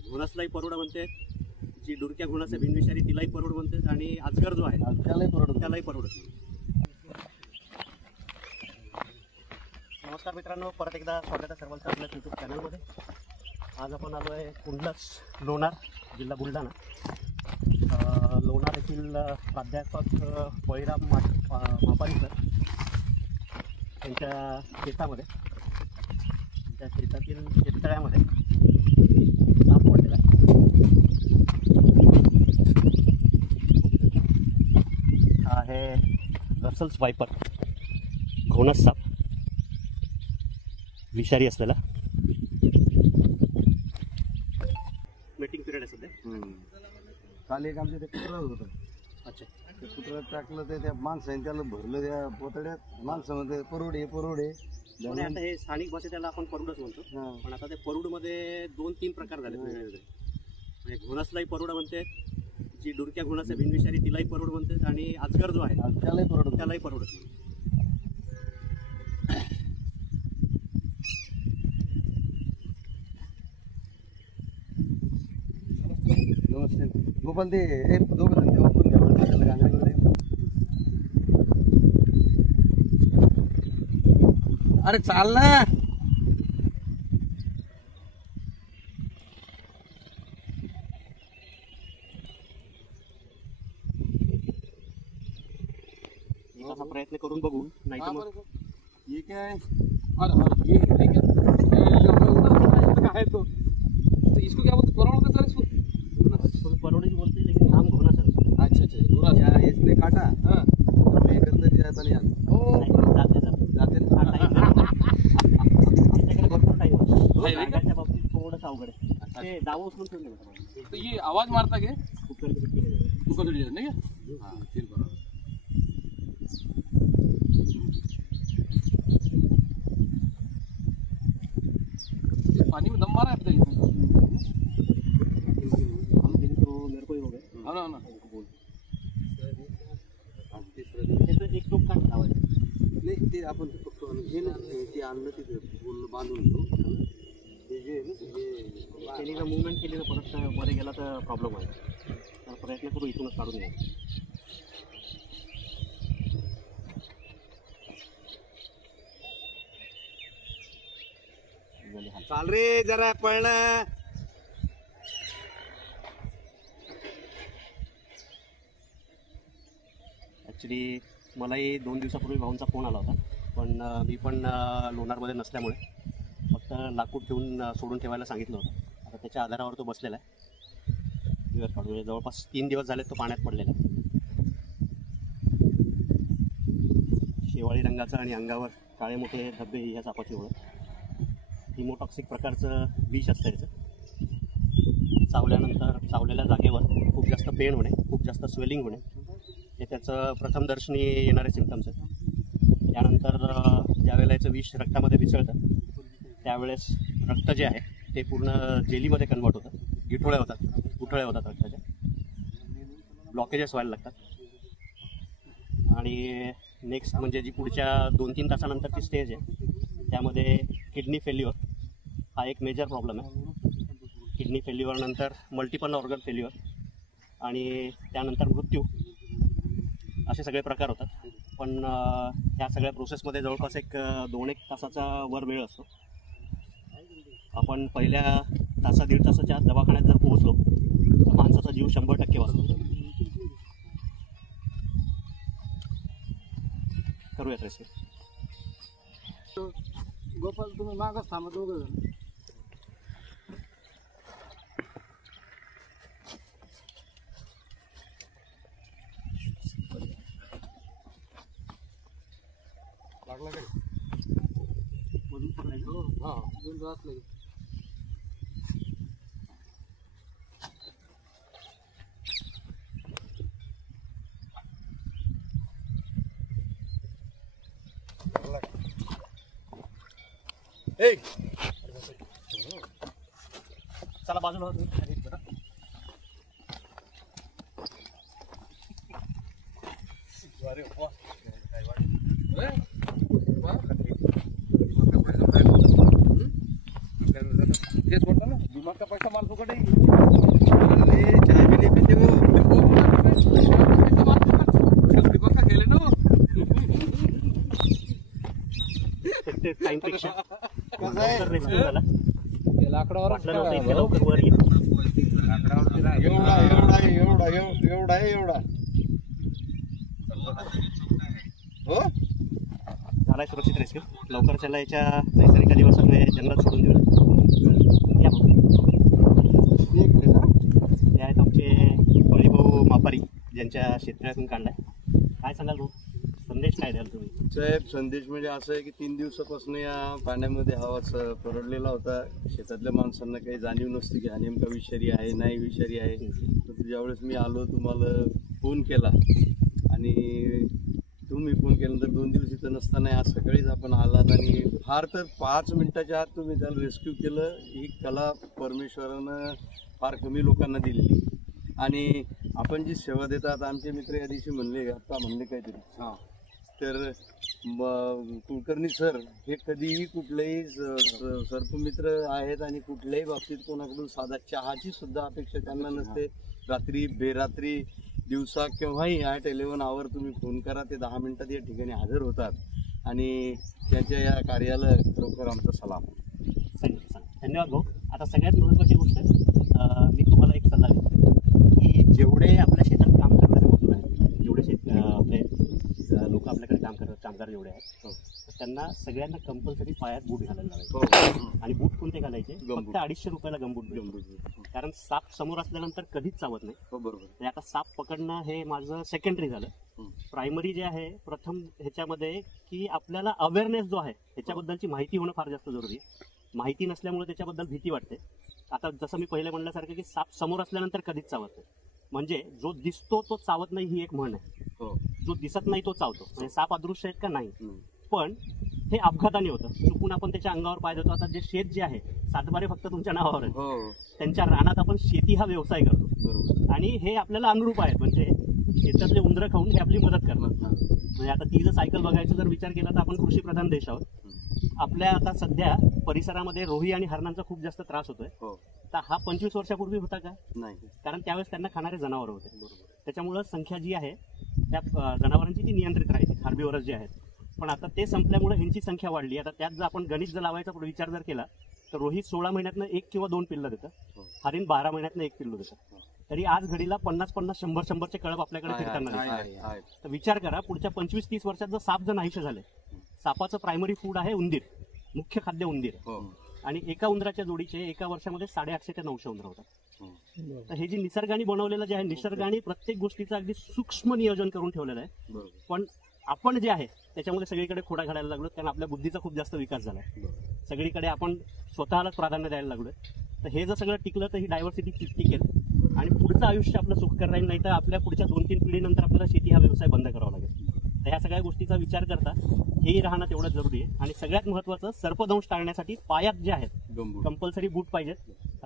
घोणसलाही परोड म्हणते, जी डुरक्या घोणस आहे बिनविषारी तिलाही परोड म्हणते, आणि अजगर जो आहे त्यालाही परोड. नमस्कार मित्रांनो, परत एकदा स्वागत आहे सर्वांचं आपल्या यूट्यूब चॅनलमध्ये. आज आपण आलो आहे कुंडलस, लोणार, जिल्हा बुलढाणा. लोणार येथील प्राध्यापक बळीराम मापारी सर त्यांच्या शेतामध्ये, त्या शेतातील शेततळ्यामध्ये साप पडलेला आहे. हा आहे रसल्स वायपर, घोणस साप, विषारी असलेला. मीटिंग पिरियड आहे सध्या. काल एक आमच्या ते कुत्रा होतं. अच्छा, ते कुत्रा टाकलं ते त्या माणसाने त्याला भरलं त्या पोतड्यात. माणसं म्हणते परोड आहे. आता हे स्थानिक भाषेत त्याला आपण परुडच म्हणतो, पण आता ते परुडमध्ये 2-3 प्रकार झाले वेगवेगळे. म्हणजे घोणसलाही परोड म्हणते, जी डुरक्या घोणस आहे बिनविषारी तिलाही परोड म्हणते, आणि अजगर जो आहे त्यालाही परोडच म्हणते. नमस्ते गोपाल, ते दोघं जण वापरून घ्या गांगरीमध्ये. अरे चाल ना. असा प्रयत्न करून बघू, नाही तर मग ये काय है तो इसको क्या बोलते, परोड़ का सर, इसको परोड़ी बोलते हैं, लेकिन नाम घोणस है. अच्छा घोड़ा या इसने काटा. हाँ मैं करता जाता नहीं यार. जाते त्याच्याकडे भरपूर टाईम होतो. जागाच्या बाबतीत थोडंसं अवघड आहे. ते दावा उचलून ठेवले होते. तो ये आवाज मारता क्या कुकर नहीं है? हाँ फिर बराबर. पानी में दम मारा है पता नहीं. हम दिन तो मेरे को ही हो गए. हाँ ना बोल एक टोक का आवाज नाही. ते आपण फक्त हे ना ते आणलं तिथे बोल बांधून घेऊ. ते जे केली ना मुवमेंट केली ना परत मध्ये गेला तर प्रॉब्लेम आहे. तर प्रयत्न करू इथूनच काढून घ्या. चाल रे जरा पळणं. ॲक्च्युली मलाही 2 दिवसापूर्वी भाऊंचा फोन आला होता, पण मी पण लोणारमध्ये नसल्यामुळे फक्त लाकूड ठेवून सोडून ठेवायला सांगितलं होतं. आता त्याच्या आधारावर तो बसलेला आहे. दिवस काढून जवळपास 3 दिवस झाले तो पाण्यात पडलेला आहे. शेवाळी रंगाचा आणि अंगावर काळे मोठे धब्बे ह्या सापाची ओळख. हिमोटॉक्सिक प्रकारचं विष असतं याचं. चावल्यानंतर चावलेल्या जागेवर खूप जास्त पेन होणे, खूप जास्त स्वेलिंग होणे, हे त्याचं प्रथमदर्शनी येणारे सिम्पटम्स आहेत. त्यानंतर ज्यावेळेला याचं विष रक्तामध्ये मिसळतं त्यावेळेस रक्त जे आहे ते पूर्ण जेलीमध्ये कन्वर्ट होतं. गुठळ्या होतात रक्ताच्या. ब्लॉकेजेस व्हायला लागतात. आणि नेक्स्ट म्हणजे जी पुढच्या 2-3 तासानंतरची स्टेज आहे त्यामध्ये किडनी फेल्युअर हा एक मेजर प्रॉब्लेम आहे. किडनी फेल्युअरनंतर मल्टिपल ऑर्गन फेल्युअर आणि त्यानंतर मृत्यू, असे सगळे प्रकार होतात. पण ह्या सगळ्या प्रोसेसमध्ये जवळपास एक 2-1 तासाचा वर वेळ असतो. आपण पहिल्या 1-1.5 तासाच्या दवाखान्यात जर पोहोचलो तर माणसाचा जीव 100% वाचतो. करूयात रेसिपी. गोपाल तुम्ही मागच थांबा दोघं जण. लागला काय मधून पकडायचं. हाँ दोन रात लगे. चला बाजूला जरा. केस बोलता ना दिमाग का पैसा माल फुकट आहे. अरे चाय भी नहीं पीते हो. पैसा माल फुकट. दीपकला गेले ना हो. टाइमपेक्षा कसं आहे? रेस्क्यू झाला. ते लाकडावर वाटलं नव्हतं इतक्या लवकर वर येईल. एवढा हो. झालाय सुरक्षित रेस्क्यू. लवकर त्याला याच्या नैसर्गिक अधिवासामध्ये जंगलात सोडून देऊ. या मग. हे आहेत आमचे बळीभाऊ मापारी ज्यांच्या शेतकऱ्यातून काढलाय. काय सांगाल भाऊ, संदेश काय द्याल तुम्ही? साहेब, संदेश म्हणजे असं आहे की 3 दिवसापासून या पाण्यामध्ये हवा परडलेला होता. शेतातल्या माणसांना काही जाणीव नसते की हा नेमका विषारी आहे नाही विषारी आहे. तर ज्यावेळेस मी आलो तुम्हाला फोन केला आणि तुम्ही फोन केल्यानंतर 2 दिवस इथं नसताना आज सकाळीच आपण आलात आणि फार तर 5 मिनिटाच्या आत तुम्ही त्याला रेस्क्यू केलं. ही कला परमेश्वरानं फार कमी लोकांना दिलेली. आणि आपण जी सेवा देतात, आमचे मित्र या दिवशी म्हणले काहीतरी तर कुलकर्णी सर हे कधीही कुठलेही सर्पमित्र आहेत आणि कुठल्याही बाबतीत कोणाकडून साधा चहाची सुद्धा अपेक्षा त्यांना नसते. रात्री बेरात्री दिवसा केव्हाही 8-11 आवर तुम्ही फोन करा, ते 10 मिनिटात या ठिकाणी हजर होतात आणि त्यांच्या या कार्याला खरोखर आमचा सलाम. धन्यवाद भाऊ. आता सगळ्यात महत्त्वाची गोष्ट मी तुम्हाला एक सल्ला देतो की जेवढे आपल्या शेतात काम करणारे मजूर आहेत, जेवढे आपले लोक आपल्याकडे काम करतात, कामगार जेवढे आहेत, तर त्यांना सगळ्यांना कंपल्सरी पायात बूट घालायला लावायचे. आणि बूट कोणते घालायचे? फक्त 250 रुपयाला गमबूट. कारण साप समोर असल्यानंतर कधीच चावत नाही. बरोबर. म्हणजे आता साप पकडणं हे माझं सेकंडरी झालं. प्रायमरी जे आहे प्रथम ह्याच्यामध्ये की आपल्याला अवेअरनेस जो आहे ह्याच्याबद्दलची माहिती होणं फार जास्त जरुरी आहे. माहिती नसल्यामुळे त्याच्याबद्दल भीती वाटते. आता जसं मी पहिले म्हणल्यासारखं की साप समोर असल्यानंतर कधीच चावत नाही. म्हणजे जो दिसतो तो चावत नाही ही एक म्हण आहे. जो दिसत नाही तो चावतो. म्हणजे साप अदृश्य आहेत का? नाही. पण हे अपघाताने होतं. चुकून आपण त्याच्या अंगावर पाय देतो. आता जे शेत जे आहे, सातबारे फक्त तुमच्या नावावर आहे. त्यांच्या रानात आपण शेती हा व्यवसाय करतो आणि हे आपल्याला अनुरूप आहे. म्हणजे शेतातले उंदरं खाऊन हे आपली मदत करणार. म्हणजे आता ती जर सायकल बघायचा जर विचार केला तर आपण कृषी प्रधान देश आहोत. आपल्या आता सध्या परिसरामध्ये रोही आणि हरणांचा खूप जास्त त्रास होतोय. तर हा 25 वर्षापूर्वी होता का? नाही. कारण त्यावेळेस त्यांना खाणारे जनावर होते. त्याच्यामुळं संख्या जी आहे त्या जनावरांची ती नियंत्रित राहायची, हार्बिवरस जे आहेत. पण आता ते संपल्यामुळे ह्यांची संख्या वाढली. आता त्यात जर आपण गणित जर लावायचा विचार जर केला तर रोहित 16 महिन्यातनं 1 किंवा 2 पिल्लं देतं. हरिण 12 महिन्यातनं 1 पिल्लू देतं. तरी आज घडीला 50-50, 100-100चे कळप आपल्याकडे फिरताना. तर विचार करा, पुढच्या 25-30 वर्षात जर साप जर नाहीसे झाले. सापाचं प्रायमरी फूड आहे उंदीर, मुख्य खाद्य उंदीर. आणि एका उंदराच्या जोडीचे एका वर्षामध्ये 850 ते 900 उंदर होतात. तर हे जे निसर्गाने बनवलेलं जे आहे, निसर्गाने प्रत्येक गोष्टीचं अगदी सूक्ष्म नियोजन करून ठेवलेलं आहे. पण आपण जे आहे त्याच्यामध्ये सगळीकडे खोडा घालायला लागलो. कारण आपल्या बुद्धीचा खूप जास्त विकास झाला आहे. सगळीकडे आपण स्वतःलाच प्राधान्य द्यायला लागलोय. तर हे जर सगळं टिकलं तर ही डायव्हर्सिटी टिकेल आणि पुढचं आयुष्य आपलं सुखकर राहील. नाही तर आपल्या पुढच्या 2-3 पिढीनंतर आपल्याला शेती हा व्यवसाय बंद करावा लागेल. तर ह्या सगळ्या गोष्टीचा विचार करता हेही राहणं तेवढं जरुरी आहे. आणि सगळ्यात महत्त्वाचं, सर्पदंश टाळण्यासाठी पायात जे आहेत कंपल्सरी बूट पाहिजेत.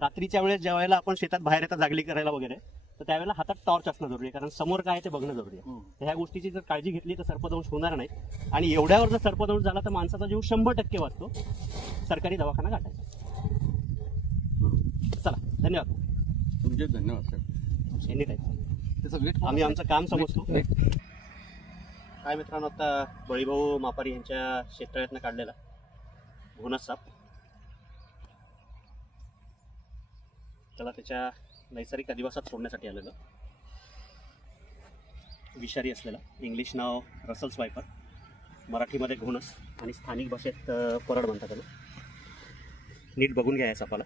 रात्रीच्या वेळेस ज्या वेळेला आपण शेतात बाहेर येतात जागली करायला वगैरे, तर त्यावेळेला हातात टॉर्च असणं जरुरी आहे. कारण समोर काय आहे ते बघणं जरुरी आहे. तर ह्या गोष्टीची जर काळजी घेतली तर सर्पदंश होणार नाही. आणि एवढ्यावर जर सर्पदंश झाला तर माणसाचा जीव 100% वाचतो. सरकारी दवाखाना गाठायचा. चला, धन्यवाद. तुमचे धन्यवाद साहेब. Any time. आम्ही आमचं काम समजतो. काय मित्रांनो, आता बळीभाऊ मापारी यांच्या शेततळ्यातनं काढलेला घोणस साप, त्याला त्याच्या नैसर्गिक अधिवासात सोडण्यासाठी आलेलं. विषारी असलेला, इंग्लिश नाव रसल्स वायपर, मराठीमध्ये घोणस आणि स्थानिक भाषेत परड म्हणतात त्याला. नीट बघून घ्या या सापाला.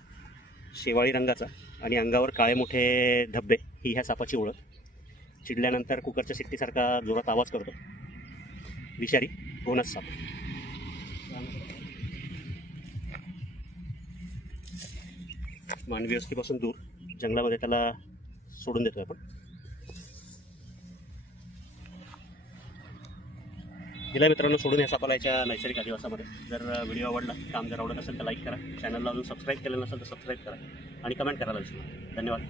शेवाळी रंगाचा आणि अंगावर काळे मोठे धब्बे ही ह्या सापाची ओळख. चिडल्यानंतर कुकरच्या शिट्टीसारखा जोरात आवाज करतो. विषारी घोणस साप. मानवी वस्तीपासून दूर जंगलामध्ये त्याला सोडून देतोय आपण. गेल्या मित्रांनो सोडून या सापाला याच्या नैसर्गिक अधिवासामध्ये. जर व्हिडिओ आवडला, काम जर आवडत असेल तर लाईक करा. चॅनलला अजून सबस्क्राईब केलं नसेल तर सबस्क्राईब करा आणि कमेंट करायला विसरू नका. धन्यवाद.